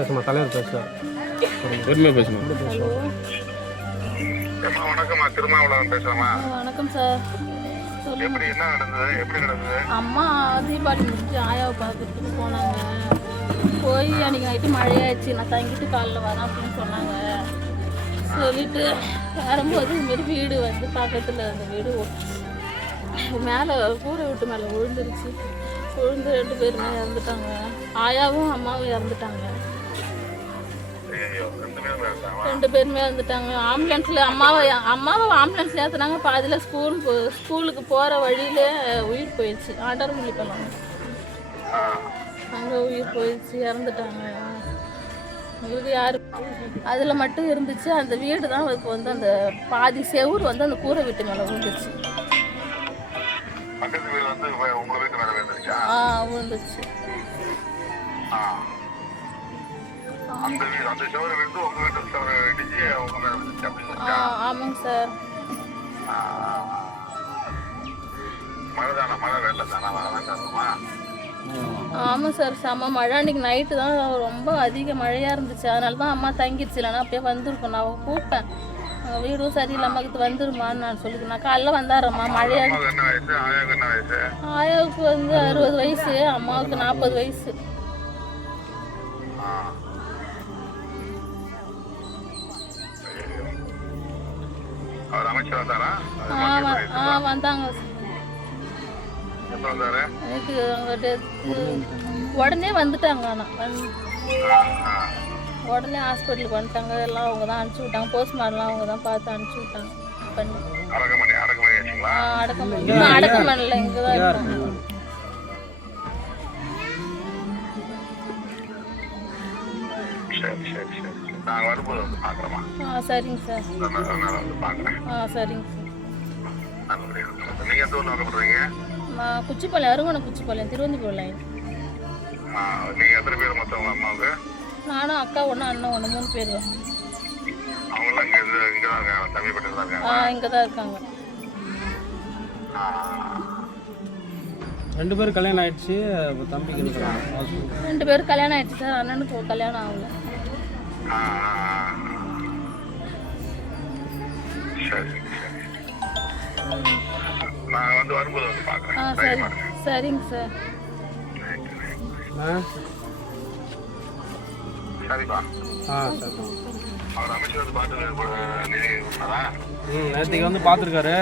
பேசுமா தலைவர் பேசுவார். பொறுமையாக பேசணும். வணக்கம்மா, திருமாவளவன் பேசுறேம்மா. வணக்கம் சார். எப்படி என்ன நடந்தது? எப்படி நடந்தது? அம்மா தீபாவளி முடிஞ்சு ஆயாவை பார்க்கறதுக்கு போனாங்க. போய் அன்றைக்கி நைட்டு மழையாயிடுச்சு, நான் தங்கிட்டு காலைல வரேன் அப்படின்னு சொன்னாங்க. சொல்லிட்டு வரும்போது இதுமாரி வீடு வந்து பக்கத்தில் அந்த வீடு மேலே கூரை வீட்டு மேலே விழுந்துருச்சு. விழுந்து 2 பேருமே இறந்துட்டாங்க. ஆயாவும் அம்மாவும் இறந்துட்டாங்க. 2 பேருமே இறந்துட்டாங்க. ஆம்புலன்ஸில் அம்மாவை ஆம்புலன்ஸ் ஏற்றுனாங்க. பாதியில் ஸ்கூலுக்கு போகிற வழியிலே உயிர் போயிடுச்சு. ஆண்டார்மொழி பழம் அங்கே உயிர் போயிடுச்சு, இறந்துட்டாங்க. உங்களுக்கு யார் அதில் மட்டும் இருந்துச்சு. அந்த வீடு தான் இப்போ வந்து அந்த பாதி செவுர் வந்து அந்த கூரை வீட்டு மேலே விழுந்துச்சு. விழுந்துச்சு. ஆமாங்க சார். ஆமாம் சார், செம்ம மழை. அன்றைக்கி நைட்டு தான் ரொம்ப அதிக மழையாக இருந்துச்சு. அதனால தான் அம்மா தங்கிடுச்சு. இல்லைன்னா அப்படியே வந்திருக்கும். நான் கூப்பிட்டேன், வீடும் சரியில்லாமல் வந்துருமான்னு நான் சொல்லிக்கிறேன். நான் காலைல வந்தாரம்மா மழையாக. ஆயாவுக்கு வந்து 60 வயசு, அம்மாவுக்கு 40 வயசு. வந்தாங்க. எனக்கு உடனே வந்துட்டாங்க. ஆனால் உடனே ஹாஸ்பிட்டலுக்கு வந்துட்டாங்க. எல்லாம் அவங்க தான் அனுப்பிச்சி விட்டாங்க. போஸ்ட்மார்ட்லாம் அவங்க தான் பார்த்து அனுப்பிச்சி விட்டாங்க. பண்ணி அடக்கம் பண்ணல, இங்கே தான் இருக்காங்க. சரிங்க சார். சரிங்க சார். நான் குச்சிப்பாளையம், அருங்கோணம் குச்சிப்பாளையம், திருவந்திபுரம் லைன். நானும் அக்கா ஒன்று, அண்ணன் ஒன்று, 3 பேர் தான். இங்கே தான் இருக்காங்க. 2 பேரும் கல்யாணம் ஆயிடுச்சு. தம்பிக்கு 2 பேரும் கல்யாணம் ஆயிடுச்சு சார். அண்ணனுக்கு கல்யாணம் ஆகல. நான் வந்து வரும்போது வந்து பார்க்குறேன். சரிங்க சார். சரிப்பா. சரி. அவர் அமைச்சர் வந்து பார்த்து நேற்றுக்கு வந்து பார்த்துருக்காரு.